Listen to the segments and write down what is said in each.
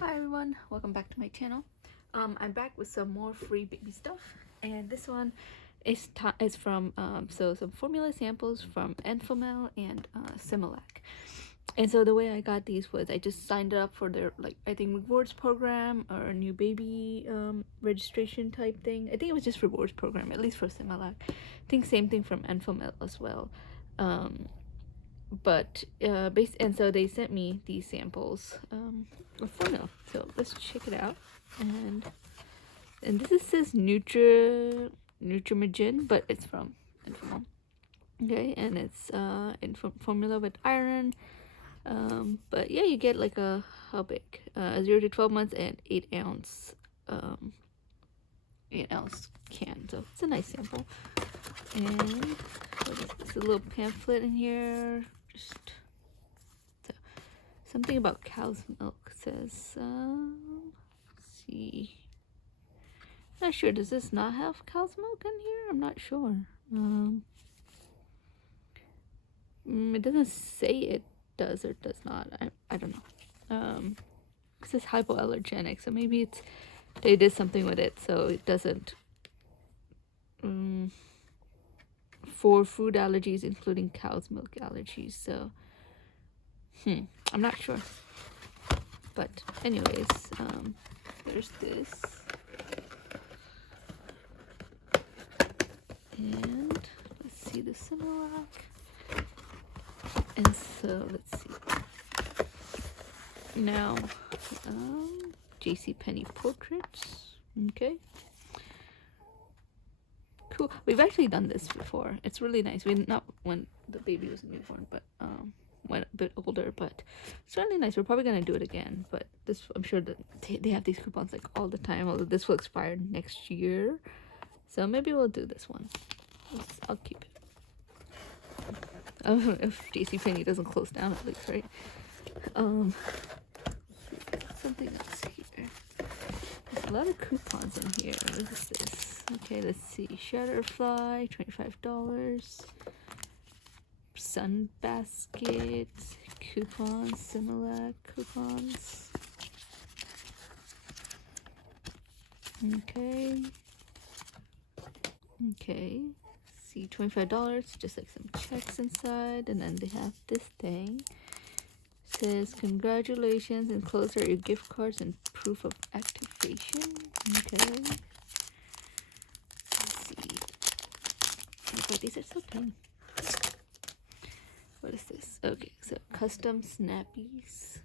Hi everyone, welcome back to my channel. I'm back with some more free baby stuff, and this one is from so some formula samples from Enfamil and Similac. And so the way I got these was I just signed up for their I think rewards program or a new baby registration type thing. I think it was just rewards program, at least for Similac. I think same thing from Enfamil as well. And so they sent me these samples of formula, so let's check it out. And this says Nutrimogen, but it's from Enfamil. Okay, and it's in formula with iron. But yeah, you get like how big? 0 to 12 months and 8-ounce 8-ounce can. So it's a nice sample. And there's a little pamphlet in here. Just so, something about cow's milk says. Let's see. Not sure. Does this not have cow's milk in here? I'm not sure. It doesn't say it does or does not. I don't know. It says hypoallergenic, so maybe they did something with it so it doesn't. For food allergies, including cow's milk allergies. So, I'm not sure. But anyways, there's this. And let's see the Similac. And so let's see. Now, JCPenney portraits. Okay. Cool. We've actually done this before. It's really nice. Not when the baby was newborn, but when a bit older. But it's really nice. We're probably gonna do it again. But this, I'm sure that they have these coupons like all the time. Although this will expire next year, so maybe we'll do this one. I'll keep it. If JCPenney doesn't close down at least, right? Something else here. There's a lot of coupons in here. What is this? Okay, let's see. Shutterfly, $25. Sunbasket, coupons, Similac coupons. Okay. See, $25, just like some checks inside, and then they have this thing. It says congratulations, enclosed are your gift cards and proof of activation. Okay. Let's see. Oh God, these are so tiny. What is this? Okay, so custom snappies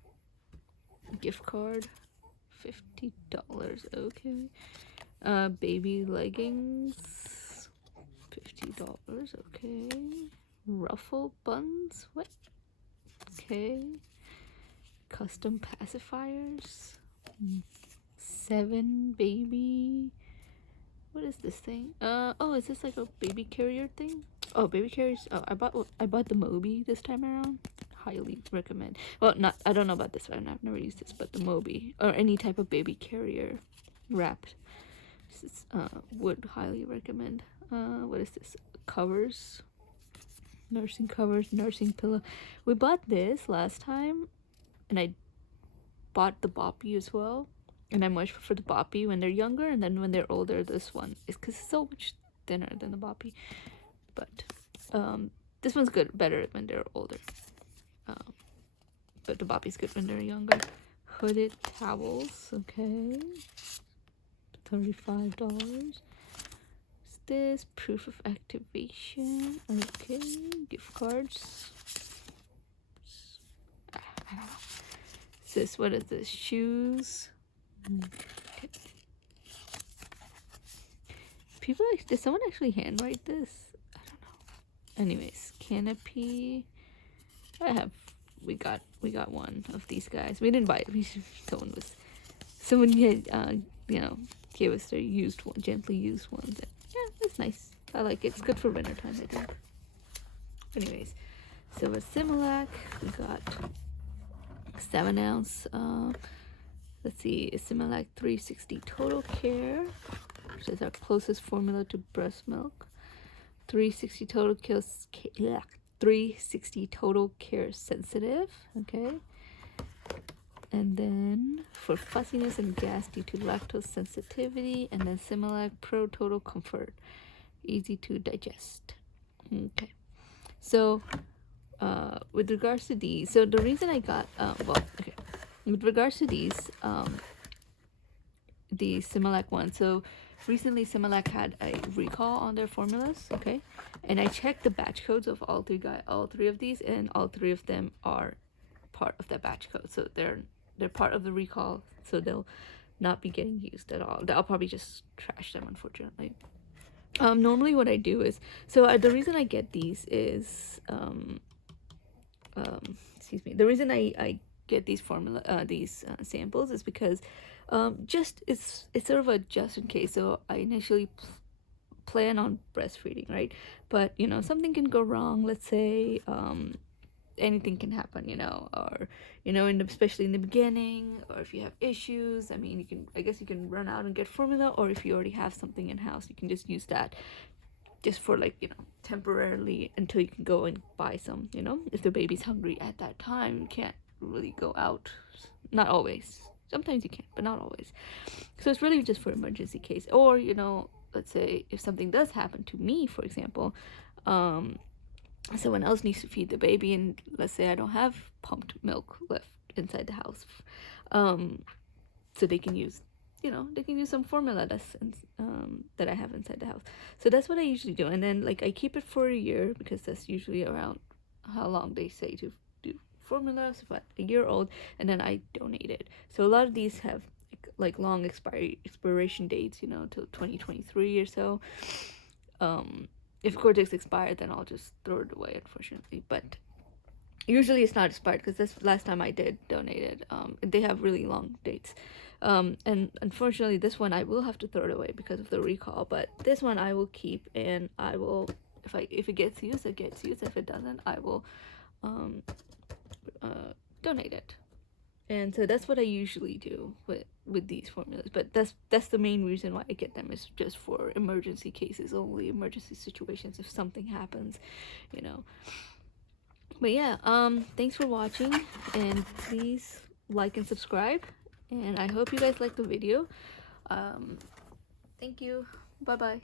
gift card, $50. Okay. Baby leggings, $50. Okay. Ruffle buns. What? Okay. Custom pacifiers. 7 baby. What is this thing? Oh, is this like a baby carrier thing? Oh, baby carriers. Oh, I bought the Moby this time around. Highly recommend. Well, I don't know about this one. I've never used this, but the Moby or any type of baby carrier wrapped. This is, would highly recommend. What is this? Covers. Nursing covers, nursing pillow. We bought this last time, and I bought the Boppy as well. And I much prefer the Boppy when they're younger, and then when they're older, this one is because it's so much thinner than the Boppy. But this one's better when they're older. But the Boppy's good when they're younger. Hooded towels, okay, $35. This proof of activation, okay, gift cards. I don't know. What is this? Shoes. Okay. Did someone actually handwrite this? I don't know. Anyways, canopy. We got one of these guys. We didn't buy it. Someone had gave us their used one, gently used ones. Yeah, it's nice. I like it. It's good for winter time, I think. Anyways, so with Similac, we got 7-ounce. Let's see, Similac 360 Total Care, which is our closest formula to breast milk. 360 Total Care Sensitive. Okay. And then for fussiness and gas due to lactose sensitivity, and then Similac Pro Total Comfort, easy to digest. Okay, so with regards to these, so the reason I got with regards to these the Similac one, so recently Similac had a recall on their formulas, okay, and I checked the batch codes of all three of these, and all three of them are part of that batch code, so they're part of the recall, so they'll not be getting used at all. I'll probably just trash them, unfortunately. Normally what I do is, so the reason I get these is excuse me, the reason I get these samples is because just it's sort of a just in case. So I initially plan on breastfeeding, right? But you know, something can go wrong. Let's say anything can happen, you know, or you know, especially in the beginning, or if you have issues. I mean, I guess you can run out and get formula, or if you already have something in house, you can just use that just for, like, you know, temporarily until you can go and buy some, you know, if the baby's hungry at that time. You can't really go out, not always, sometimes you can, but not always. So it's really just for emergency case, or you know, let's say if something does happen to me, for example, someone else needs to feed the baby, and let's say I don't have pumped milk left inside the house, so they can use, you know, they can use some formula that I have inside the house. So that's what I usually do, and then like I keep it for a year because that's usually around how long they say to do formulas, but a year old, and then I donate it. So a lot of these have like long expiration dates, you know, till 2023 or so. If Cortex expired, then I'll just throw it away, unfortunately. But usually it's not expired, because this last time I did donate it, they have really long dates. And unfortunately this one I will have to throw it away because of the recall, but this one I will keep, and I will, if it gets used, it gets used. If it doesn't, I will donate it. And so that's what I usually do with these formulas. But that's the main reason why I get them, is just for emergency cases only, emergency situations, if something happens, you know. But yeah, thanks for watching, and please like and subscribe, and I hope you guys liked the video. Thank you. Bye bye.